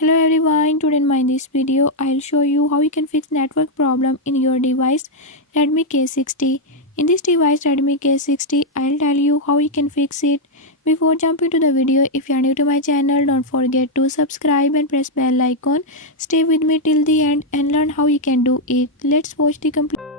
Hello everyone, today in this video I'll show you how you can fix network problem in your device Redmi K60. In this device Redmi K60, I'll tell you how you can fix it. Before jumping to the video, if you are new to my channel, don't forget to subscribe and press bell icon. Stay with me till the end and learn how you can do it. Let's watch the complete